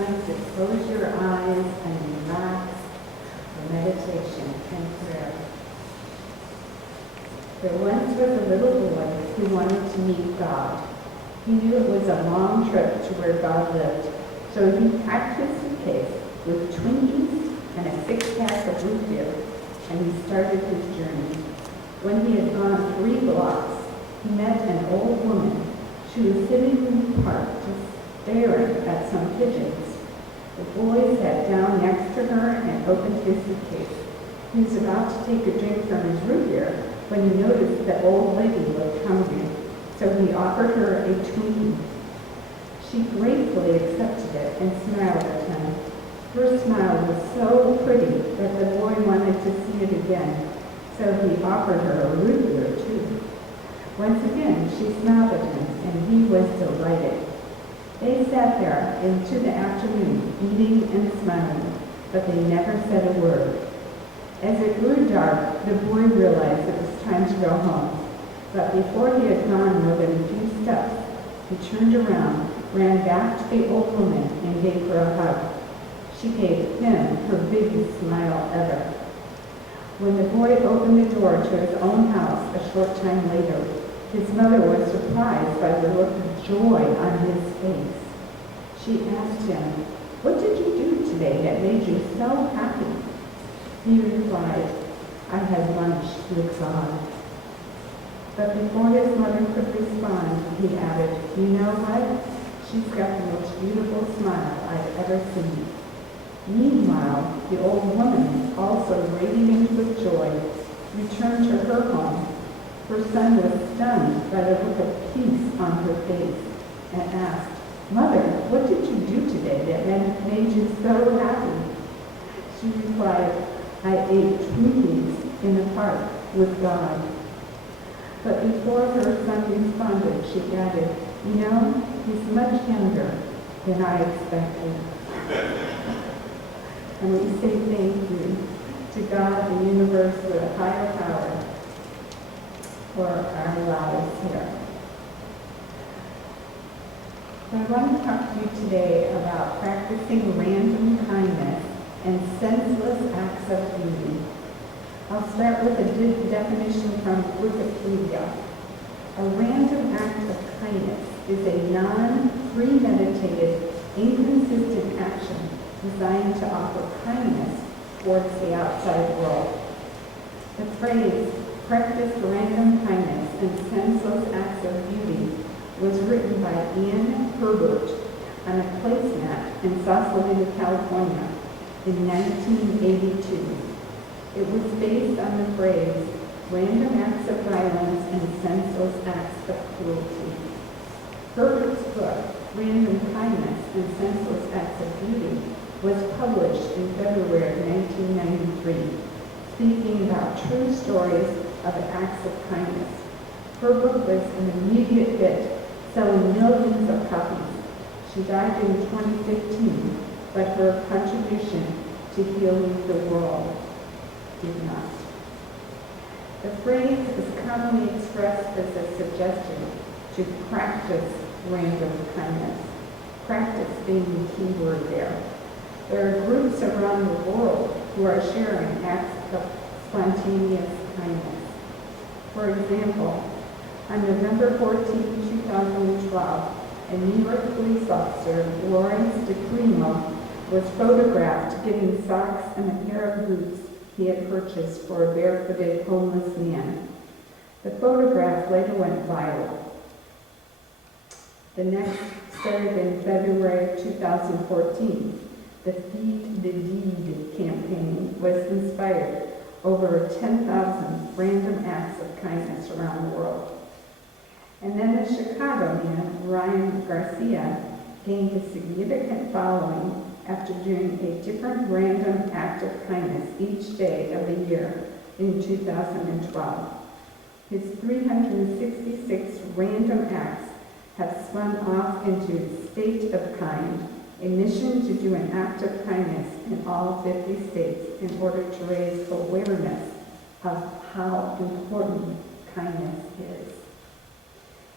time to close your eyes and relax for meditation and prayer. There once was a little boy who wanted to meet God. He knew it was a long trip to where God lived, so he packed his suitcase with Twinkies and a 6-pack of root beer, and he started his journey. When he had gone 3 blocks, he met an old woman. She was sitting in the park just staring at some pigeons. The boy sat down next to her and opened his suitcase. He was about to take a drink from his root beer when he noticed the old lady looked hungry, so he offered her a Twinkie. She gratefully accepted it and smiled at him. Her smile was so pretty that the boy wanted to see it again, so he offered her a root beer too. Once again, she smiled at him, and he was delighted. They sat there into the afternoon, eating and smiling, but they never said a word. As it grew dark, the boy realized it was time to go home. But before he had gone more than a few steps, he turned around, ran back to the old woman, and gave her a hug. She gave him her biggest smile ever. When the boy opened the door to his own house a short time later, his mother was surprised by the look of joy on his face. She asked him, "What did you do today that made you so happy?" He replied, "I had lunch with God." But before his mother could respond, he added, "You know what? She's got the most beautiful smile I've ever seen." Meanwhile, the old woman, also radiant with joy, returned to her home. Her son was stunned by the look of peace on her face and asked, "Mother, what did you do today that made you so happy?" She replied, "I ate Twinkies in the park with God." But before her son responded, she added, "You know, he's much younger than I expected." And we say thank you to God, the universe, the higher power, for our lives here. So I want to talk to you today about practicing random kindness and senseless acts of beauty. I'll start with a definition from Wikipedia. A random act of kindness is a non-premeditated, inconsistent action designed to offer kindness towards the outside world. The phrase, "practice random kindness and senseless acts of beauty," was written by Ann Herbert on a placemat in Sausalito, California in 1982. It was based on the phrase, "random acts of violence and senseless acts of cruelty." Herbert's book, Random Kindness and Senseless Acts of Beauty, was published in February of 1993, speaking about true stories of acts of kindness. Her book was an immediate hit, selling millions of copies. She died in 2015, but her contribution to healing the world did not. The phrase is commonly expressed as a suggestion to practice random kindness. Practice being the key word there. There are groups around the world who are sharing acts of spontaneous kindness. For example, on November 14, 2012, a New York police officer, Lawrence DePrimo, was photographed giving socks and a pair of boots he had purchased for a barefooted homeless man. The photograph later went viral. The next started in February of 2014. The Feed the Deed campaign was inspired over 10,000 random acts of kindness around the world. And then the Chicago man, Ryan Garcia, gained a significant following after doing a different random act of kindness each day of the year in 2012. His 366 random acts have spun off into State of Kind, a mission to do an act of kindness in all 50 states in order to raise awareness of how important kindness is.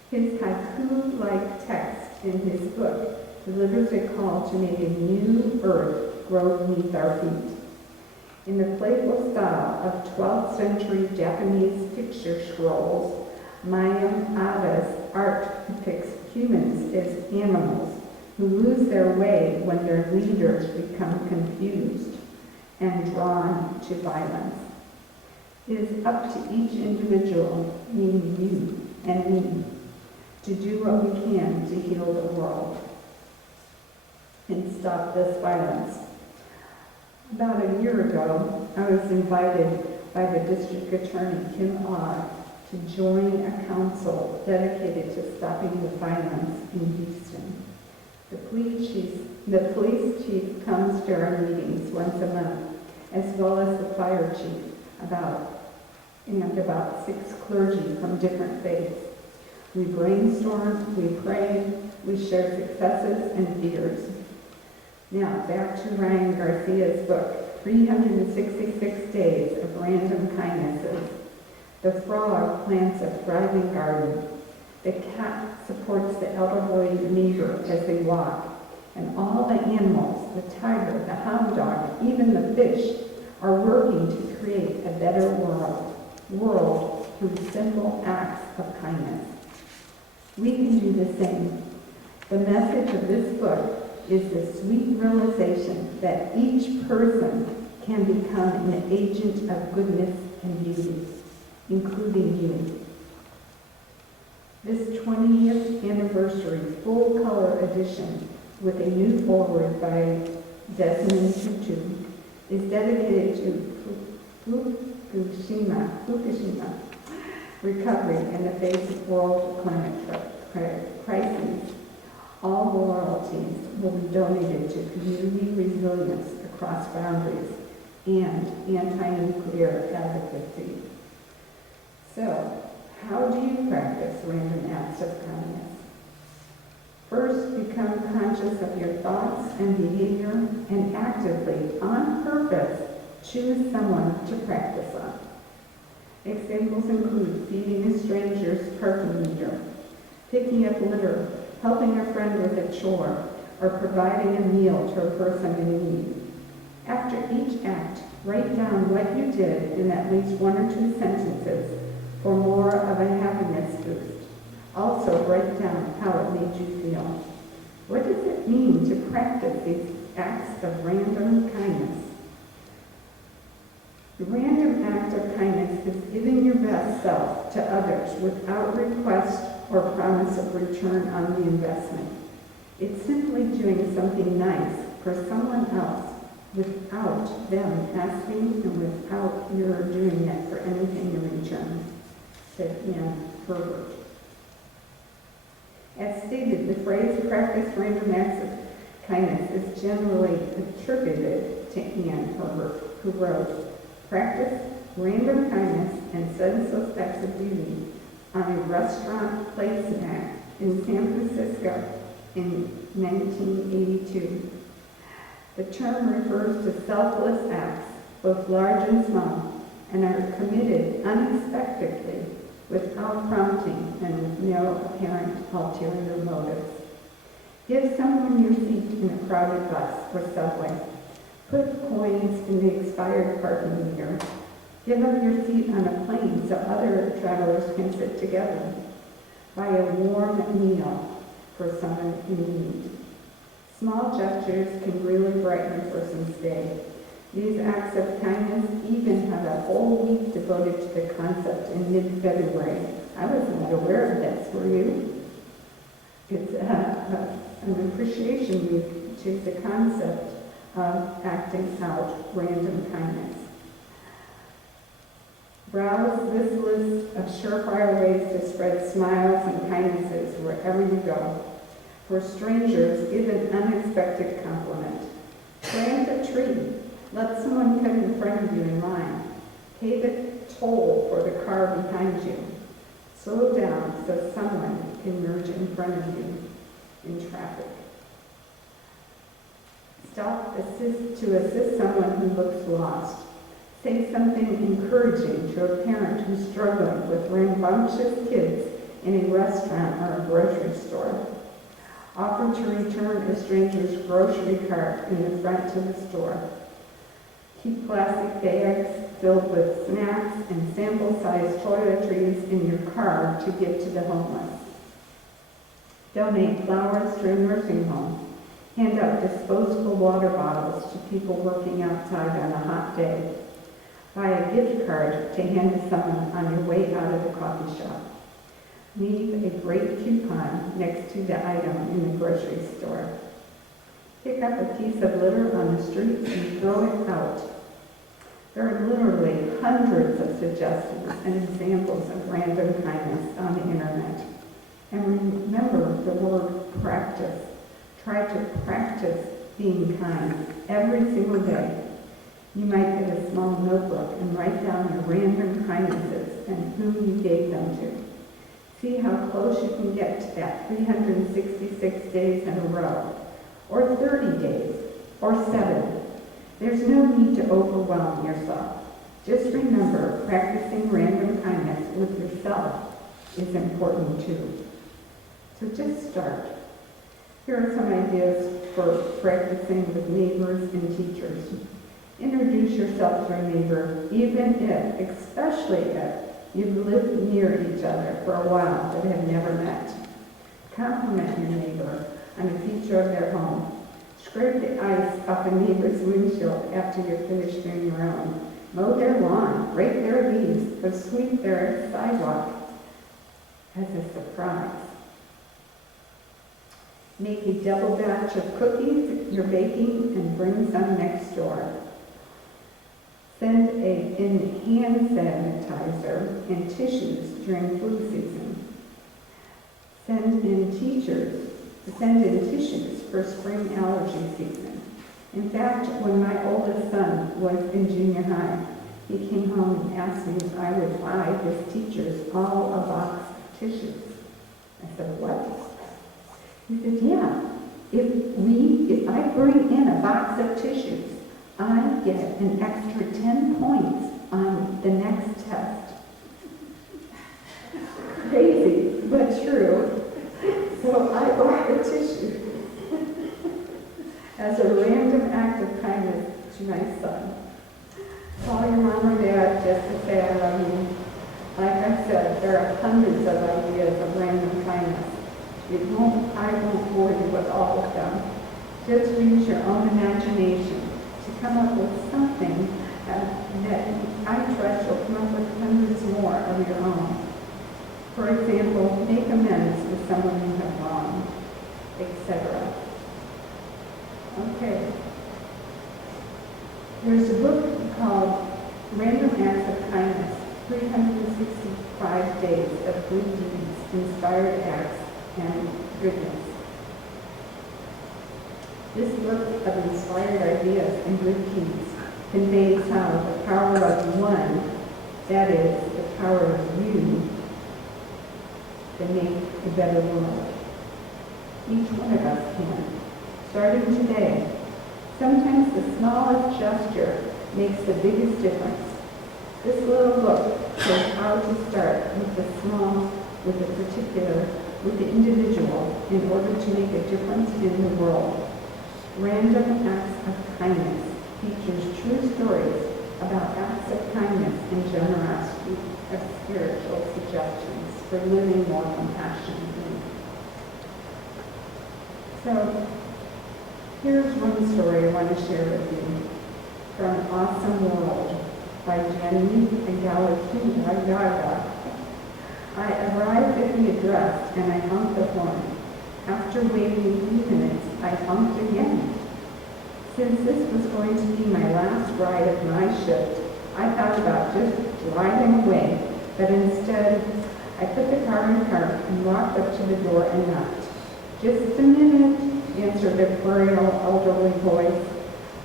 His haiku-like text in his book, delivers a call to make a new earth grow beneath our feet. In the playful style of 12th century Japanese picture scrolls, Mayamada's art depicts humans as animals who lose their way when their leaders become confused and drawn to violence. It is up to each individual, meaning you and me, to do what we can to heal the world and stop this violence. About a year ago, I was invited by the district attorney, Kim Ogg, to join a council dedicated to stopping the violence in Houston. The police chief comes to our meetings once a month, as well as the fire chief, about 6 clergy from different faiths. We brainstorm, we pray, we share successes and fears. Now, back to Ryan Garcia's book, 366 Days of Random Kindnesses. The frog plants a thriving garden. The cat supports the elderly neighbor as they walk. And all the animals, the tiger, the hound dog, even the fish, are working to create a better world through simple acts of kindness. We can do the same. The message of this book is the sweet realization that each person can become an agent of goodness and beauty, including you. This 20th anniversary full-color edition with a new foreword by Desmond Tutu is dedicated to Fukushima recovery in the face of world climate crises. All royalties will be donated to community resilience across boundaries and anti-nuclear advocacy. So, how do you practice random acts of kindness? First, become conscious of your thoughts and behavior and actively, on purpose, choose someone to practice on. Examples include feeding a stranger's parking meter, picking up litter, helping a friend with a chore, or providing a meal to a person in need. After each act, write down what you did in at least 1 or 2 sentences for more of a happiness boost. Also, write down how it made you feel. What does it mean to practice these acts of random kindness? The random act of kindness is giving your best self to others without request or promise of return on the investment. It's simply doing something nice for someone else without them asking and without your doing it for anything in return, said Anne Herbert. As stated, the phrase practice random acts of kindness is generally attributed to Anne Herbert, who wrote, practice random kindness and senseless acts of beauty on a restaurant placemat in San Francisco in 1982. The term refers to selfless acts, both large and small, and are committed unexpectedly without prompting and with no apparent ulterior motives. Give someone your seat in a crowded bus or subway. Put coins in the expired parking meter. Give up your seat on a plane so other travelers can sit together. Buy a warm meal for someone in need. Small gestures can really brighten a person's day. These acts of kindness even have a whole week devoted to the concept in mid-February. I wasn't aware of this, were you? It's an appreciation week to the concept of acting out random kindness. Browse this list of surefire ways to spread smiles and kindnesses wherever you go. For strangers, give an unexpected compliment. Plant a tree. Let someone cut in front of you in line. Pay the toll for the car behind you. Slow down so someone can merge in front of you in traffic. Stop to assist someone who looks lost. Say something encouraging to a parent who's struggling with rambunctious kids in a restaurant or a grocery store. Offer to return a stranger's grocery cart in the front of the store. Keep plastic bags filled with snacks and sample-sized toiletries in your car to give to the homeless. Donate flowers to a nursing home. Hand out disposable water bottles to people working outside on a hot day. Buy a gift card to hand to someone on your way out of the coffee shop. Leave a great coupon next to the item in the grocery store. Pick up a piece of litter on the street and throw it out. There are literally hundreds of suggestions and examples of random kindness on the internet. And remember the word practice. Try to practice being kind every single day. You might get a small notebook and write down your random kindnesses and whom you gave them to. See how close you can get to that 366 days in a row, or 30 days, or 7. There's no need to overwhelm yourself. Just remember, practicing random kindness with yourself is important too. So just start. Here are some ideas for practicing with neighbors and teachers. Introduce yourself to a neighbor, even if, especially if, you've lived near each other for a while but have never met. Compliment your neighbor on a feature of their home. Scrape the ice off a neighbor's windshield after you're finished doing your own. Mow their lawn, rake their leaves, or sweep their sidewalk as a surprise. Make a double batch of cookies you're baking and bring some next door. Send in hand sanitizer and tissues during flu season. Send in tissues for spring allergy season. In fact, when my oldest son was in junior high, he came home and asked me if I would buy his teachers all a box of tissues. I said, what? He said, yeah, if I bring in a box of tissues, I get an extra 10 points on the next test. Crazy, but true. So I bought the tissue as a random act of kindness to my son. Call your mom or dad just to say I love you. Like I said, there are hundreds of ideas of random kindness. I won't bore you with all of them. Just use your own imagination to come up with something that I trust you'll come up with hundreds more of your own. For example, make amends with someone you have wronged, etc. Okay. There's a book called Random Acts of Kindness, 365 Days of Good Deeds, Inspired Acts, and Goodness. This book of inspired ideas and good deeds conveys how the power of one, that is, the power of you, can make a better world. Each one of us can. Starting today, sometimes the smallest gesture makes the biggest difference. This little book shows how to start with the small, with the individual, in order to make a difference in the world. Random Acts of Kindness features true stories about acts of kindness and generosity as spiritual suggestions for living more compassionately. So, here's one story I want to share with you from Awesome World by Jenny Galagaga. I arrived at the address and I honked the horn. After waiting a few minutes, I honked again. Since this was going to be my last ride of my shift, I thought about just driving away, but instead, I put the car in park and walked up to the door and knocked. Just a minute, answered a frail, elderly voice.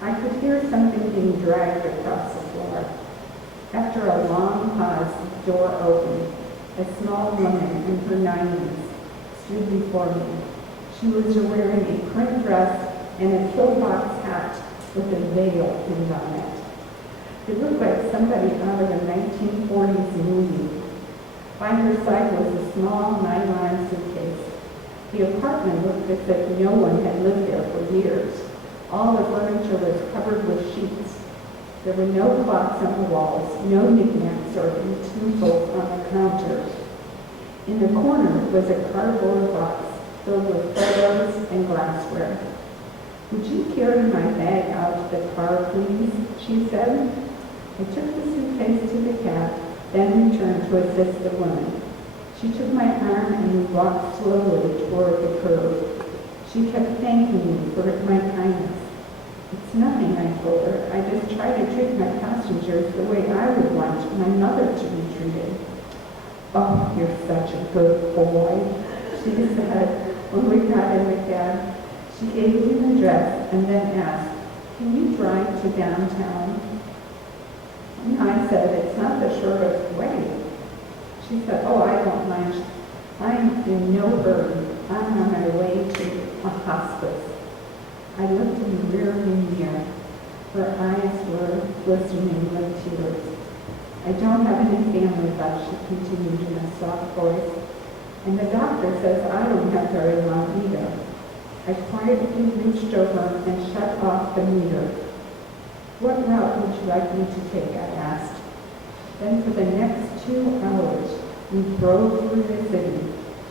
I could hear something being dragged across the floor. After a long pause, the door opened. A small woman in her 90s stood before me. She was wearing a print dress and a pillbox hat with a veil pinned on it. It looked like somebody out of a 1940s movie. By her side was a small nylon suitcase. The apartment looked as if no one had lived there for years. All the furniture was covered with sheets. There were no clocks on the walls, no knickknacks or utensils on the counters. In the corner was a cardboard box filled with photos and glassware. "Would you carry my bag out to the car, please?" she said. I took the suitcase to the cab, then returned to assist the woman. She took my arm and we walked slowly toward the curb. She kept thanking me for my kindness. "It's nothing," I told her. "I just try to treat my passengers the way I would want my mother to be treated." "Oh, you're such a good boy," she said when we got in the cab. She gave me an address and then asked, "Can you drive to downtown?" And I said, "It's not the shortest way." She said, "Oh, I don't mind. I'm in no hurry. I'm on my way to a hospice." I looked in the rearview mirror. Her eyes were glistening with tears. "I don't have any family left," she continued in a soft voice. "And the doctor says I don't have very long either." I quietly reached over and shut off the meter. "What route would you like me to take?" I asked. Then for the next 2 hours, we drove through the city.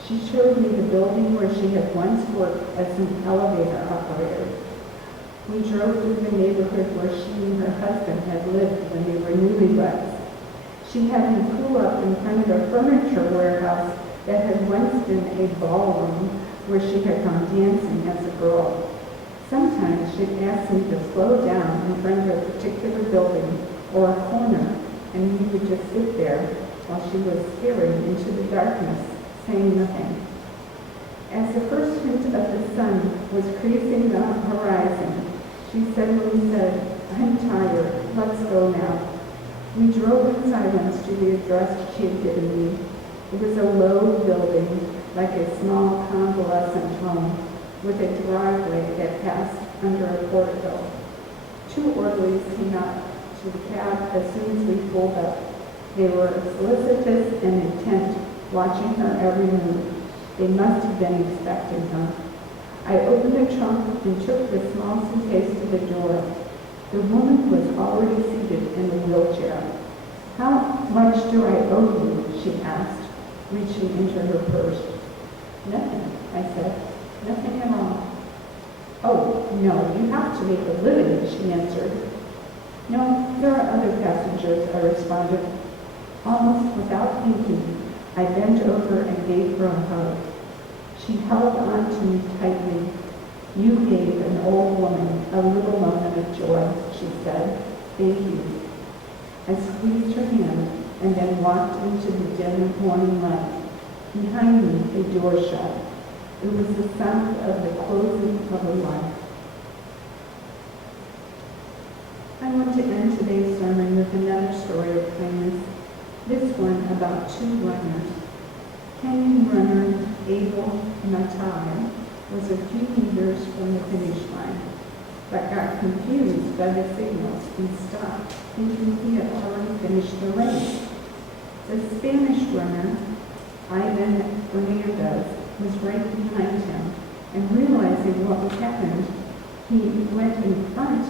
She showed me the building where she had once worked as an elevator operator. We drove through the neighborhood where she and her husband had lived when they were newlyweds. She had me pull up in front of a furniture warehouse that had once been a ballroom where she had gone dancing as a girl. Sometimes she'd ask me to slow down in front of a particular building or a corner, and we would just sit there while she was staring into the darkness, saying nothing. As the first hint of the sun was creasing the horizon, she suddenly said, "I'm tired. Let's go now." We drove in silence to the address she had given me. It was a low building, like a small convalescent home, with a driveway that passed under a portico. 2 orderlies came out to the cab as soon as we pulled up. They were solicitous and intent, watching her every move. They must have been expecting her. I opened the trunk and took the small suitcase to the door. The woman was already seated in the wheelchair. "How much do I owe you?" she asked, reaching into her purse. "Nothing," I said. "Nothing at all." "Oh, no, you have to make a living," she answered. "No, there are other passengers," I responded. Almost without thinking, I bent over and gave her a hug. She held on to me tightly. "You gave an old woman a little moment of joy," she said. "Thank you." I squeezed her hand and then walked into the dim morning light. Behind me, a door shut. It was the sound of the closing of a life. I want to end today's sermon with another story of kindness, this one about 2 runners. Kenyan runner Abel Matai was a few meters from the finish line, but got confused by the signals and stopped, thinking he had already finished the race. The Spanish runner, Ivan Fernandez, was right behind him, and realizing what was happening, he went in front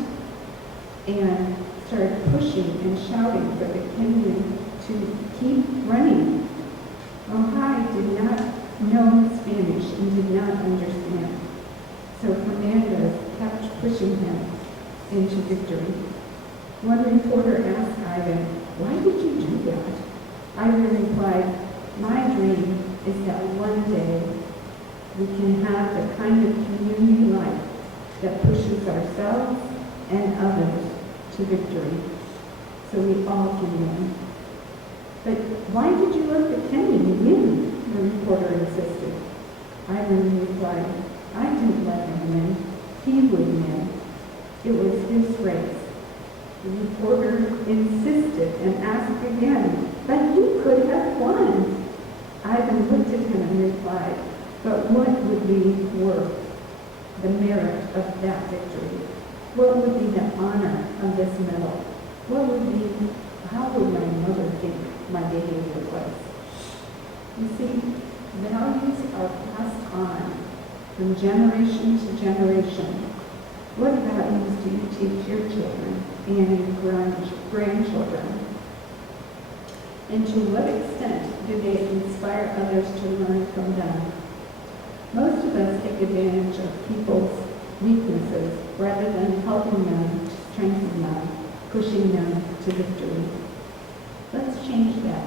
and started pushing and shouting for the Kenyan to keep running. Ohai did not know Spanish and did not understand, so Fernandez kept pushing him into victory. One reporter asked Ivan, "Why did you do that?" Ivan replied, "My dream is that one day we can have the kind of community life that pushes ourselves and others to victory, so we all can win." "But why did you let the Kenyan win?" the reporter insisted. Ivan replied, "I didn't let him win. He would win. It was his race." The reporter insisted and asked again, "But you could have won." Ivan looked at him and replied, "But what would be worth the merit of that victory? What would be the honor of this medal? How would my mother think my behavior was?" You see, Values are passed on from generation to generation. What values do you teach your children and grandchildren? And to what extent do they inspire others to learn from them? Most of us take advantage of people's weaknesses rather than helping them to strengthen them, pushing them to victory. Let's change that.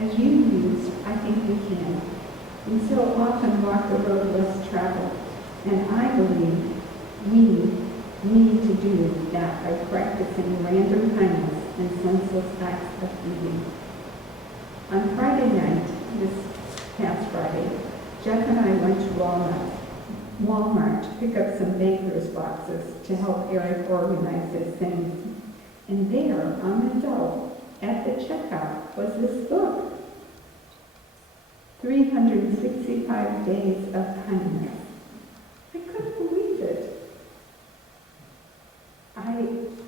As you used, I think we can. We so often walk the road less traveled, and I believe we need to do that by practicing random kindness and senseless acts of giving. On Friday night, this past Friday, Jeff and I went to Walmart to pick up some baker's boxes to help Eric organize his things. And there, on the shelf, at the checkout, was this book, 365 Days of Kindness. I couldn't believe it.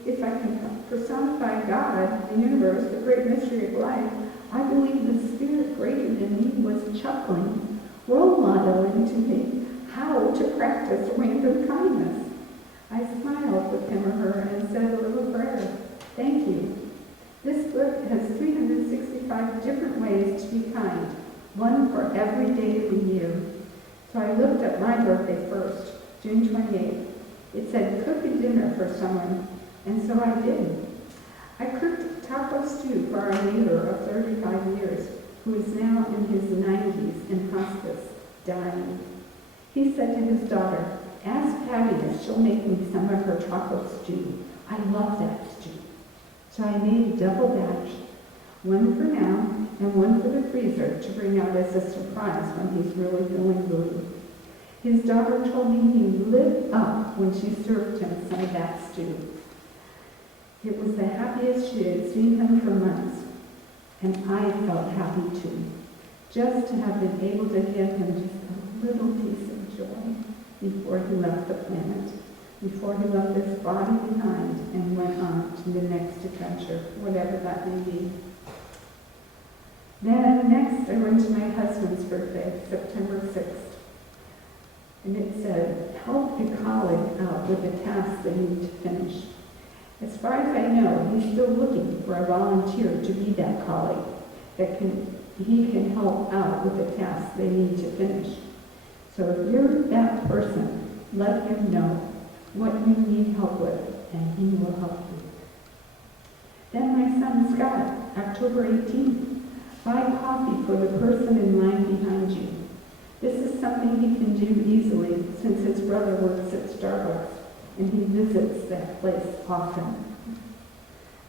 If I can personify God, the universe, the great mystery of life, I believe the spirit greater than me was chuckling, role modeling to me how to practice random kindness. I smiled with him or her and said a little prayer. Thank you. This book has 365 different ways to be kind, one for every day of the year. So I looked at my birthday first, June 28th. It said, cook a dinner for someone, and so I did. I cooked taco stew for our neighbor of 35 years, who is now in his 90s in hospice, dying. He said to his daughter, ask Patti if she'll make me some of her taco stew. I love that stew. So I made a double batch, one for now and one for the freezer to bring out as a surprise when he's really feeling good. His daughter told me he lit up when she served him some of that stew. It was the happiest she had seen him for months, and I felt happy too, just to have been able to give him just a little piece of joy before he left the planet, before he left this body behind and went on to the next adventure, whatever that may be. Then next I went to my husband's birthday, September 6th. And it said, help a colleague out with a task they need to finish. As far as I know, he's still looking for a volunteer to be that colleague that he can help out with the task they need to finish. So if you're that person, let him know what you need help with, and he will help you. Then my son Scott, October 18th, buy coffee for the person in line behind you. This is something he can do easily since his brother works at Starbucks and he visits that place often.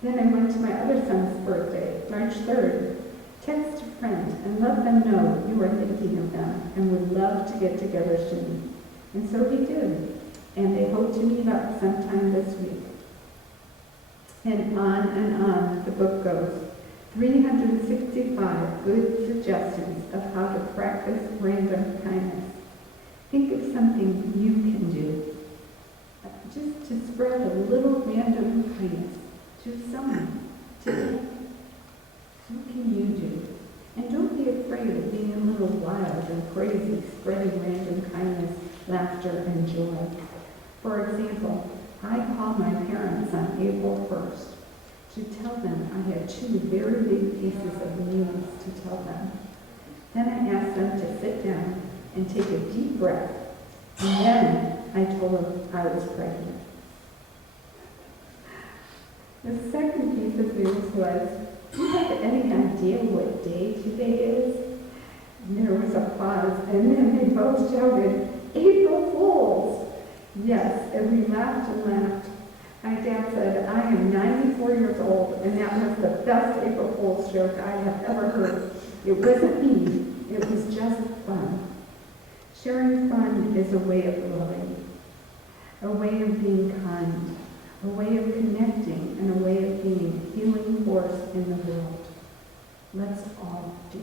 Then I went to my other son's birthday, March 3rd. Text a friend and let them know you are thinking of them and would love to get together soon. And so he did, and they hope to meet up sometime this week. And on the book goes. 365 good suggestions of how to practice random kindness. Think of something you can do. Just to spread a little random kindness to someone today. What can you do? And don't be afraid of being a little wild and crazy, spreading random kindness, laughter, and joy. For example, I called my parents on April 1st. To tell them I had 2 very big pieces of news to tell them. Then I asked them to sit down and take a deep breath, and then I told them I was pregnant. The second piece of news was, do you have any idea what day today is? And there was a pause, and then they both shouted, April Fools! Yes, and we laughed and laughed. My dad said, I am 94 years old, and that was the best April Fool's joke I have ever heard. It wasn't mean, it was just fun. Sharing fun is a way of loving, a way of being kind, a way of connecting, and a way of being a healing force in the world. Let's all do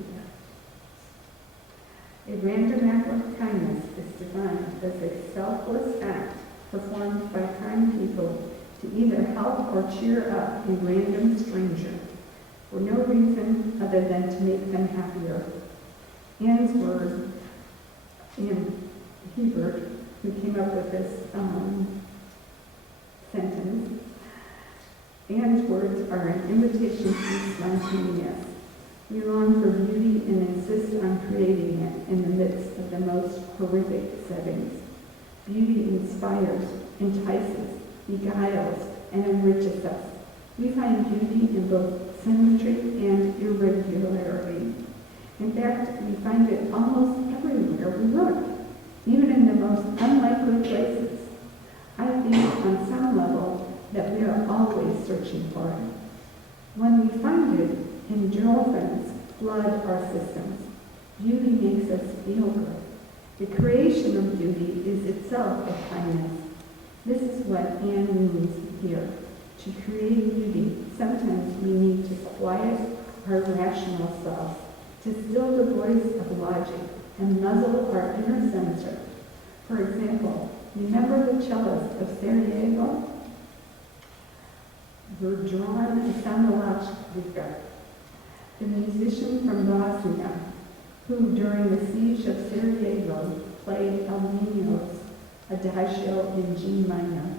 that. A random act of kindness is defined as a selfless act performed by kind people to either help or cheer up a random stranger for no reason other than to make them happier. Answord and Hebert, who came up with this sentence. Ann's words are an invitation to be spontaneous. We long for beauty and insist on creating it in the midst of the most horrific settings. Beauty inspires, entices, beguiles, and enriches us. We find beauty in both symmetry and irregularity. In fact, we find it almost everywhere we look, even in the most unlikely places. I think on some level that we are always searching for it. When we find it, endorphins flood our systems. Beauty makes us feel good. The creation of beauty is itself a kindness. This is what Anne means here. To create beauty, sometimes we need to quiet our rational selves, to still the voice of logic and muzzle our inner censor. For example, remember the cellist of Sarajevo? Vedran Samolajka, the musician from Bosnia, who during the siege of Sarajevo played Albino's Adagio in G minor,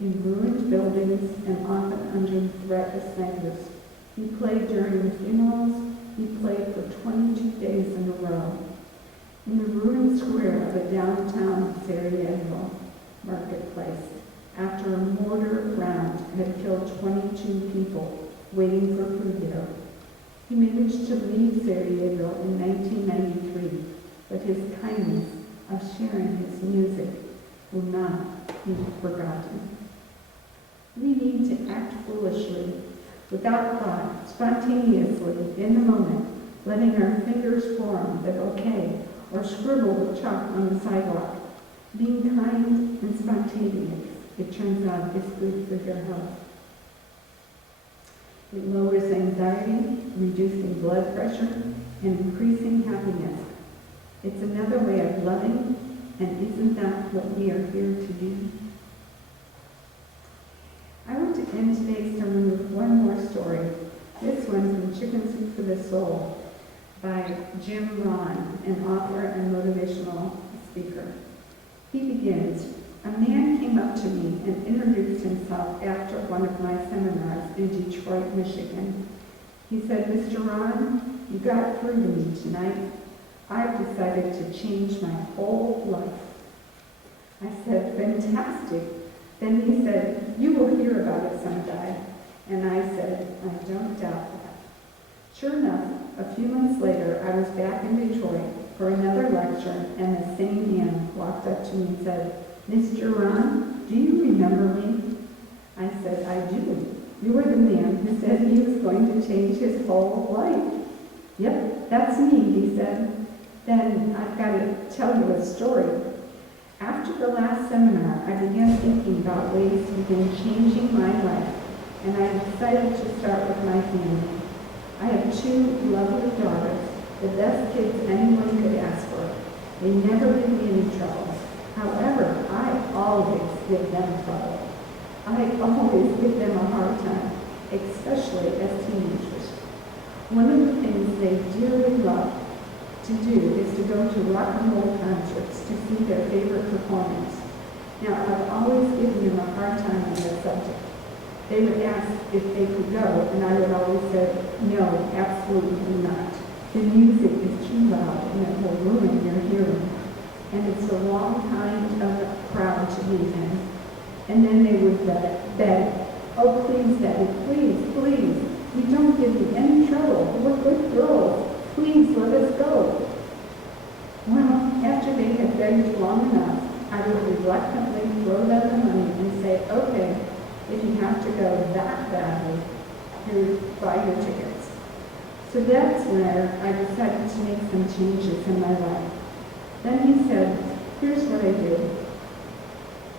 in ruined buildings and often under threat of snipers. He played during the funerals. He played for 22 days in a row. In the ruined square of a downtown Sarajevo marketplace, after a mortar round had killed 22 people waiting for food there. He managed to leave Sarajevo in 1993, but his kindness of sharing his music will not be forgotten. We need to act foolishly, without thought, spontaneously, in the moment, letting our fingers form the bouquet or scribble with chalk on the sidewalk. Being kind and spontaneous, it turns out, is good for your health. It lowers anxiety, reducing blood pressure, and increasing happiness. It's another way of loving, and isn't that what we are here to do? I want to end today's sermon with one more story. This one from Chicken Soup for the Soul by Jim Rohn, an author and motivational speaker. He begins, "A man came up to me and introduced himself after one of my seminars in Detroit, Michigan. He said, 'Mr. Ron, you got through to me tonight. I've decided to change my whole life.' I said, 'Fantastic.' Then he said, 'You will hear about it someday.' And I said, 'I don't doubt that.' Sure enough, a few months later, I was back in Detroit for another lecture, and the same man walked up to me and said, 'Mr. Ron, do you remember me?' I said, 'I do. You were the man who said he was going to change his whole life.' 'Yep, that's me,' he said. 'Then I've got to tell you a story. After the last seminar, I began thinking about ways to begin changing my life, and I decided to start with my family. I have 2 lovely daughters, the best kids anyone could ask for. They never give me any trouble. However, I always give them trouble. I always give them a hard time, especially as teenagers. One of the things they dearly love to do is to go to rock and roll concerts to see their favorite performance. Now, I've always given them a hard time on this subject. They would ask if they could go, and I would always say, no, absolutely not. The music is too loud and it will ruin your hearing. And it's the wrong kind of crowd to be in. And then they would beg, oh, please, Daddy, please, please. We don't give you any trouble. We're good girls. Please let us go. Well, after they had begged long enough, I would reluctantly throw them the money and say, okay, if you have to go that badly, here, buy your tickets. So that's where I decided to make some changes in my life. Then he said, here's what I did.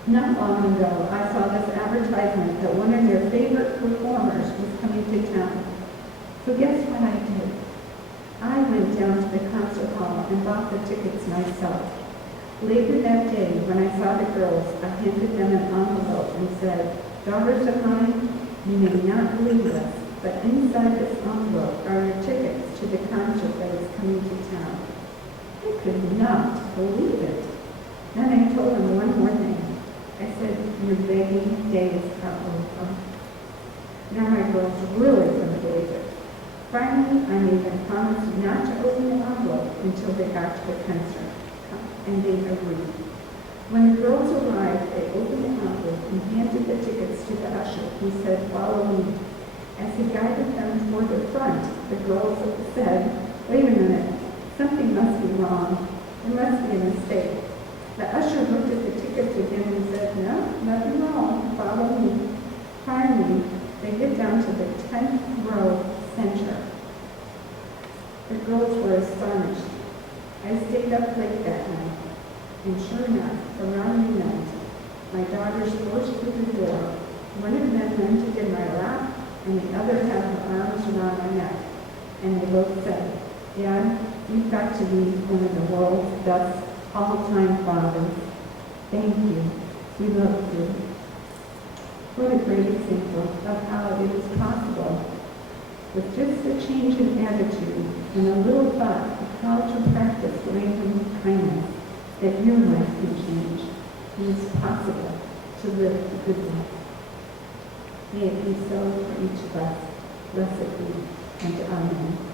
Not long ago, I saw this advertisement that one of their favorite performers was coming to town. So guess what I did? I went down to the concert hall and bought the tickets myself. Later that day, when I saw the girls, I handed them an envelope and said, daughters of mine, you may not believe this, but inside this envelope are your tickets to the concert that is coming to town. I could not believe it. Then I told him one more thing. I said, your begging days are over. Now my girls really couldn't believe it. Finally, I made them promise not to open the envelope until they got to the concert, and they agreed. When the girls arrived, they opened the envelope and handed the tickets to the usher, who said, follow me. As he guided them toward the front, the girls said, wait a minute, something must be wrong. There must be a mistake. The usher looked at the tickets again and said, no, nothing wrong, follow me. Finally, they get down to the 10th row center. The girls were astonished. I stayed up late that night, and sure enough, around midnight, my daughters burst through the door. One of them landed in my lap, and the other had her arms around my neck. And they both said, Dad, you've got to be one of the world's best all-time fathers. Thank you. We love you. What a great example of how it is possible, with just a change in attitude and a little thought of how to practice random kindness, that your life can change. It is possible to live a good life. May it be so for each of us. Blessed be, and amen.